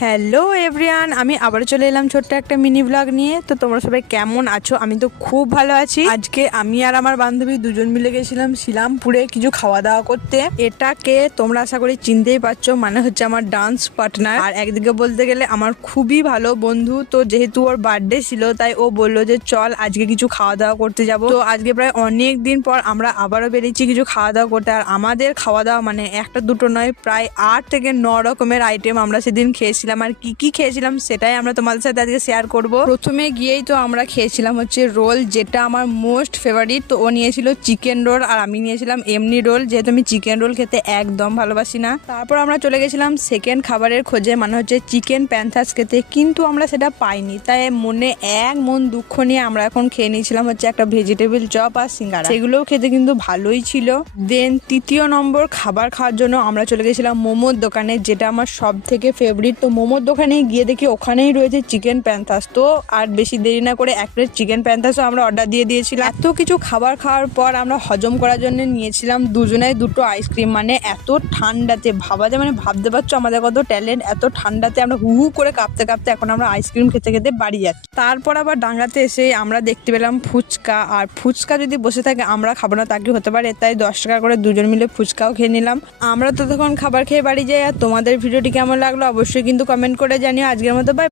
Hello everyone, আমি আবার চলে এলাম ছোট্ট একটা মিনি ব্লগ নিয়ে। তো তোমরা সবাই কেমন আছো? আমি তো খুব ভালো আছি। আজকে আমি আর আমার বান্ধবী দুজন মিলে গেছিলাম শিলামপুরে কিছু খাওয়া দাওয়া করতে। এটাকে তোমরা আশা করি চিনতেই পারছো, মানে হচ্ছে আমার ডান্স পার্টনার, আর একদিকে বলতে গেলে আমার খুবই ভালো বন্ধু। তো যেহেতু ওর বার্থডে ছিল, তাই ও বললো যে চল আজকে কিছু খাওয়া দাওয়া করতে যাব। তো আজকে প্রায় অনেক দিন পর আমরা আবারও বেরিয়েছি কিছু খাওয়া দাওয়া করতে। আর আমাদের খাওয়া দাওয়া মানে একটা দুটো নয়, প্রায় 8 থেকে 9 রকমের আইটেম আমরা সেদিন খেয়েছিলাম। আর কি কি খেয়েছিলাম সেটাই আমরা তোমাদের সাথে আজকে শেয়ার করব। প্রথমে গিয়েই তো আমরা খেয়েছিলাম হচ্ছে রোল, যেটা আমার মোস্ট ফেভারিট। তো ও নিয়েছিল চিকেন রোল আর আমি নিয়েছিলাম এমনি রোল, যেহেতু আমি চিকেন রোল খেতে একদম ভালোবাসি না। তারপর আমরা চলে গেছিলাম সেকেন্ড খাবারের খোঁজে, মানে হচ্ছে চিকেন প্যান্থাস খেতে, কিন্তু আমরা সেটা পাইনি। তাই মনে মন দুঃখ নিয়ে আমরা এখন খেয়ে নিয়েছিলাম হচ্ছে একটা ভেজিটেবল চপ আর সিঙ্গারা। সেগুলোও খেতে কিন্তু ভালোই ছিল। দেন তৃতীয় নম্বর খাবার খাওয়ার জন্য আমরা চলে গেছিলাম মোমোর দোকানে, যেটা আমার সব থেকে ফেভারিট। তো মোমোর দোকানে গিয়ে দেখি ওখানেই রয়েছে চিকেন প্যান্থাস। তো আর বেশি দেরি না করে এক প্লেট চিকেন প্যান্থাসও আমরা অর্ডার দিয়ে দিয়েছিলাম। এত কিছু খাবার খাওয়ার পর আমরা হজম করার জন্য নিয়েছিলাম দুজনে দুটো আইসক্রিম। মানে এত ঠান্ডাতে ভাবতে পারছো আমাদের কত ট্যালেন্ট। এত ঠান্ডাতে আমরা হু হু করে কাঁপতে কাঁপতে এখন আমরা আইসক্রিম খেতে খেতে বাড়ি যাচ্ছি। তারপর আবার ডাঙ্গাতে এসে আমরা দেখতে পেলাম ফুচকা। আর ফুচকা যদি বসে থাকে আমরা খাবো না তা কি হতে পারে, তাই 10 টাকা করে দুজন মিলে ফুচকাও খেয়ে নিলাম। আমরা তো তখন খাবার খেয়ে বাড়ি যাই। আর তোমাদের ভিডিওটি কেমন লাগলো অবশ্যই কিন্তু কমেন্ট করে জানিও। আজকের মতো বাই।